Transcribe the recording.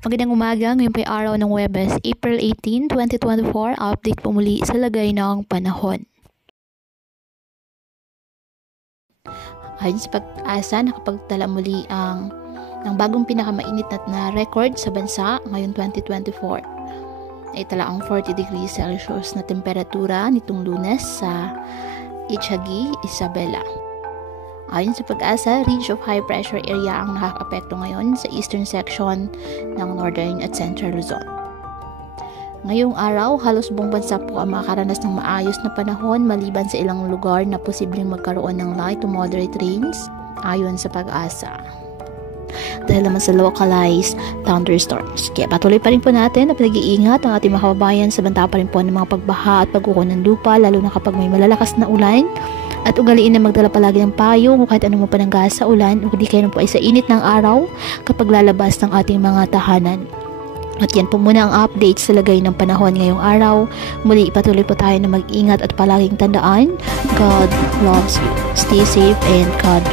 Magandang umaga, ngayon po ay araw ng Huwebes, April 18, 2024. Update po muli sa lagay ng panahon. Ayon sa Pag-asa, nakapagtala muli ng bagong pinakamainit na record sa bansa ngayong 2024. Itala ang 40 degrees Celsius na temperatura nitong Lunes sa Itiagi, Isabela. Ayon sa Pag-asa, ridge of high pressure area ang nakaka-apekto ngayon sa eastern section ng northern at central Luzon. Ngayong araw, halos buong bansa po ang makakaranas ng maayos na panahon maliban sa ilang lugar na posibleng magkaroon ng light to moderate rains ayon sa Pag-asa. Dahil naman sa localized thunderstorms. Kaya patuloy pa rin po natin na pinag-iingat ang ating mga kababayan sa banta pa rin po ng mga pagbaha at pagkuho ng lupa, lalo na kapag may malalakas na ulan. At ugaliin na magdala palagi ng payong o kahit anong pananggas sa ulan o di kayo po ay sa init ng araw kapag lalabas ng ating mga tahanan. At yan po muna ang update sa lagay ng panahon ngayong araw. Muli patuloy po tayo na mag-ingat at palaging tandaan, God loves you. Stay safe and God